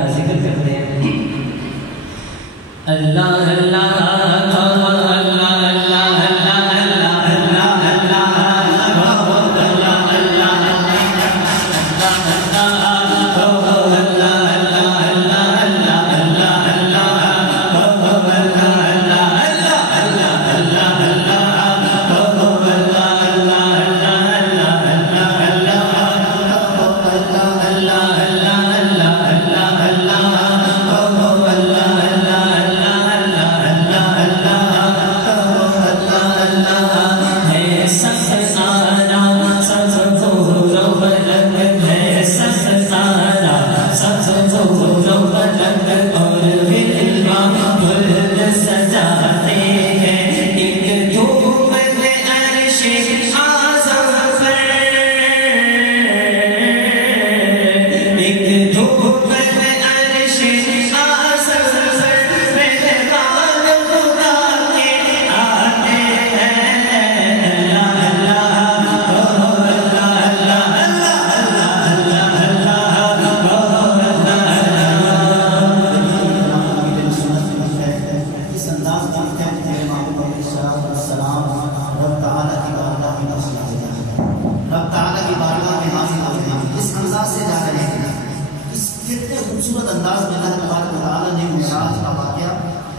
کا ذکر کرتے ہیں. اللہ اللہ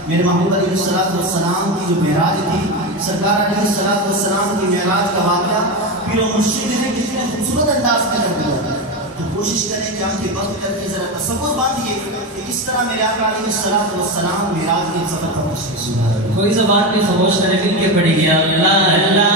میرے محبوب علیہ السلام کی جو معراج تھی، سرکار علیہ السلام کی معراج کا واقعہ پیر و مرشد نے کتنے خوبصورت انداز میں کر دیا. تو کوشش کریں کہ ہم کے وقت کر کے ذرا تصور باندھیے کہ کس طرح میرے آقا علیہ السلام معراج کے سفر کا مشہور. کوئی زبان میں خاموش کرے مل کے پڑے گیا اللہ اللہ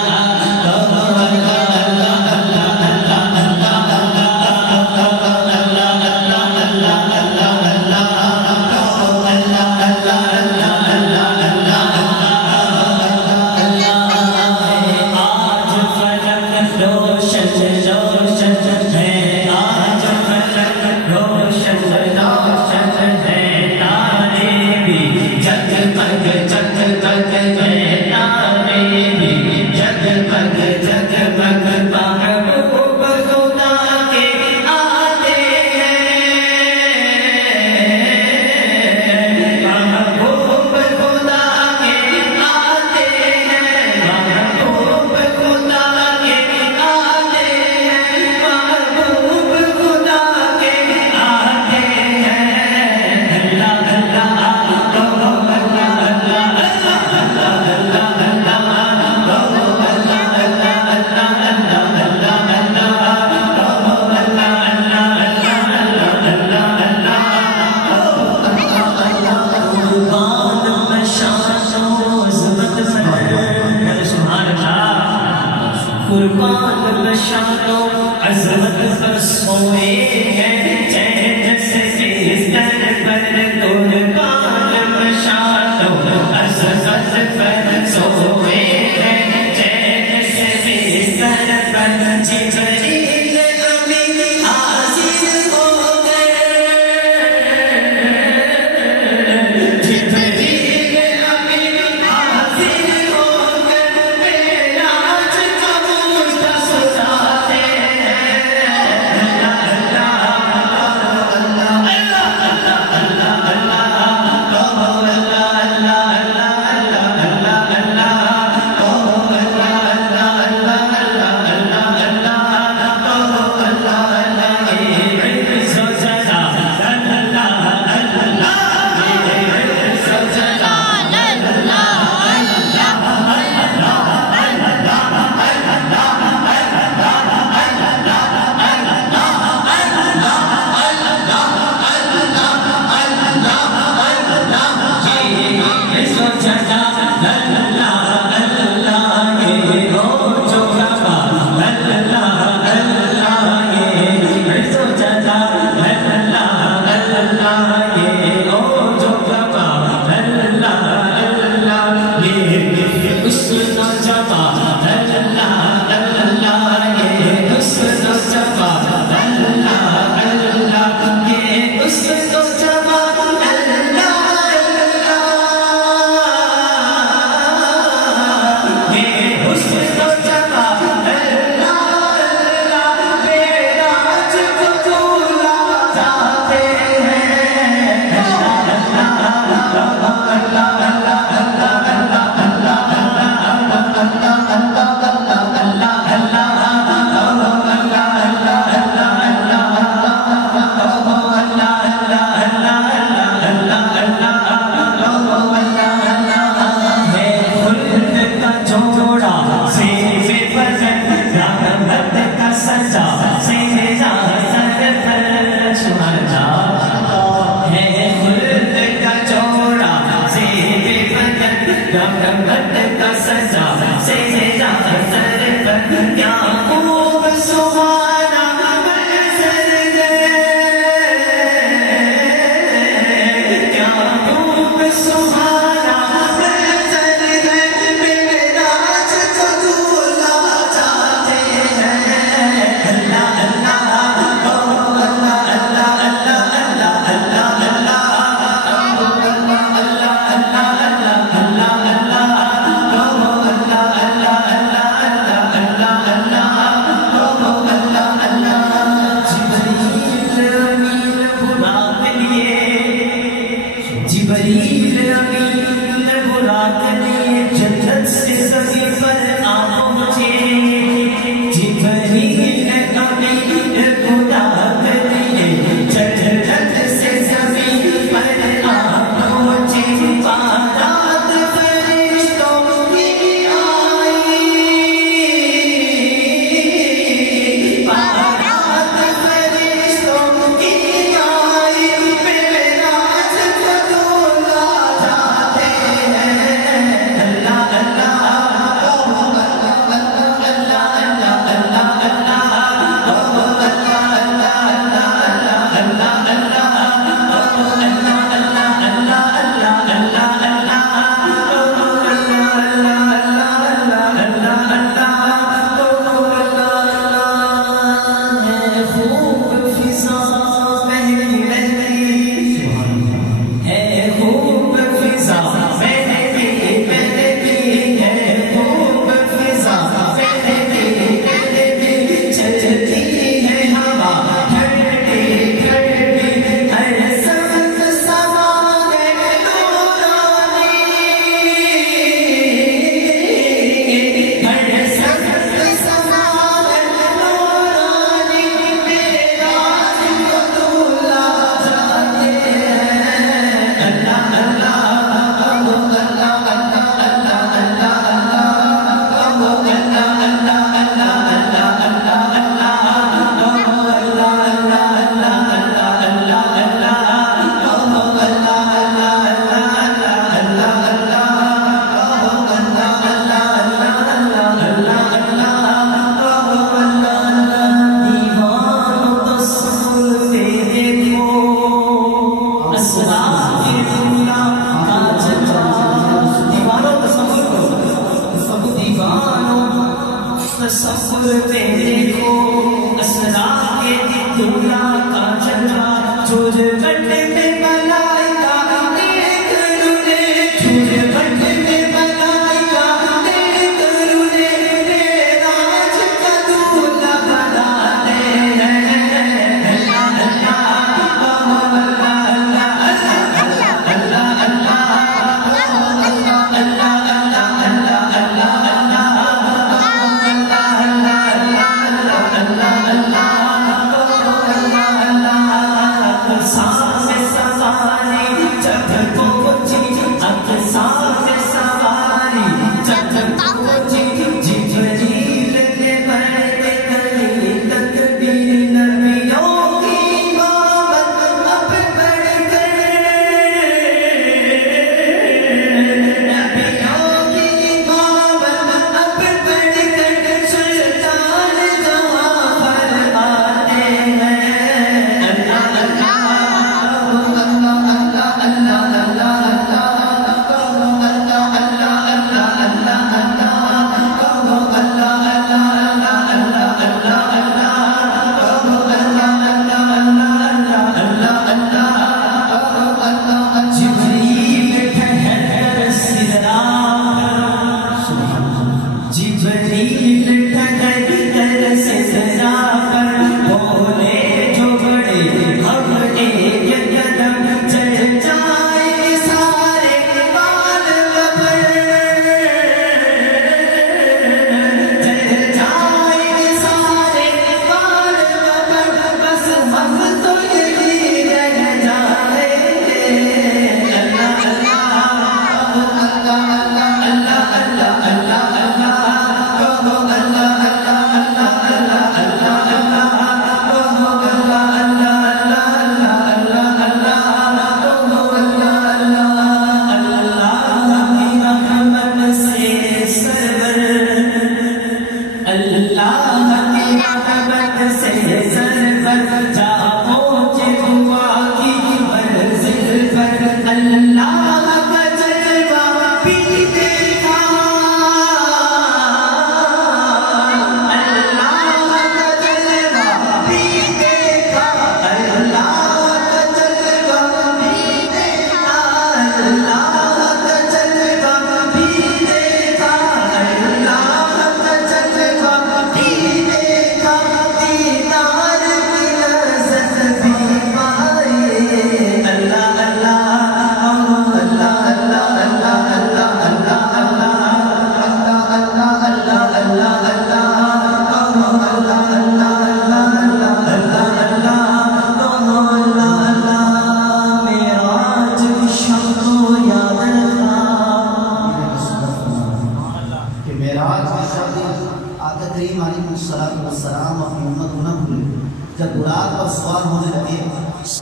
جب برات پر سوار ہونے لگے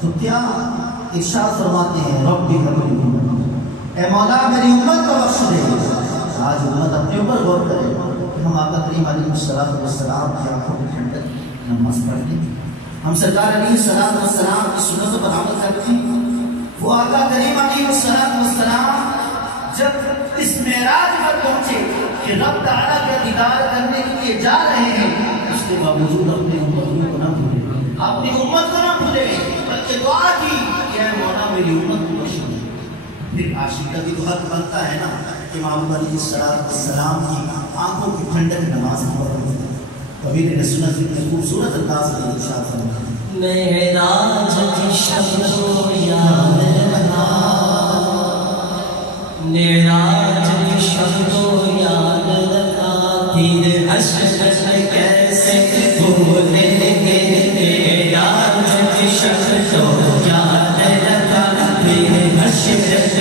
تو کیا ارشاد فرماتے ہیں ربی حبلی، اے مولا میری امت کو بخش دے۔ آج امت اپنے اوپر غور کرے کہ ہم آقا کریم علیہ السلام کی آنکھوں کی ٹھنڈک نماز پڑھتے ہیں، ہم سرکار علیہ السلام کی سنتوں پر عمل کرتے ہیں۔ وہ آقا کریم علیہ السلام جب اس معراج پر پہنچے کہ رب تعالیٰ کا دیدار کرنے کے لیے جا رہے ہیں، اس کے باوجود اپنے امت کو نہ بھولے، بلکہ دعا کی کہ اے مولا میری امت کو بخش دے۔ پھر عاشق کا بھی تو حق بنتا ہے نا کہ محبوب علیہ السلام کی آنکھوں کی ٹھنڈک نماز پڑھتے ہیں۔ کبھی نے سنت اتنے خوبصورت انداز میں ارشاد فرمایا، معراج کی شب کو یاد رکھا، معراج کی شب کو یاد رکھا، پھر حشر میں کیسے بھولیں گے، معراج کی شب کو یاد رکھا، پھر حشر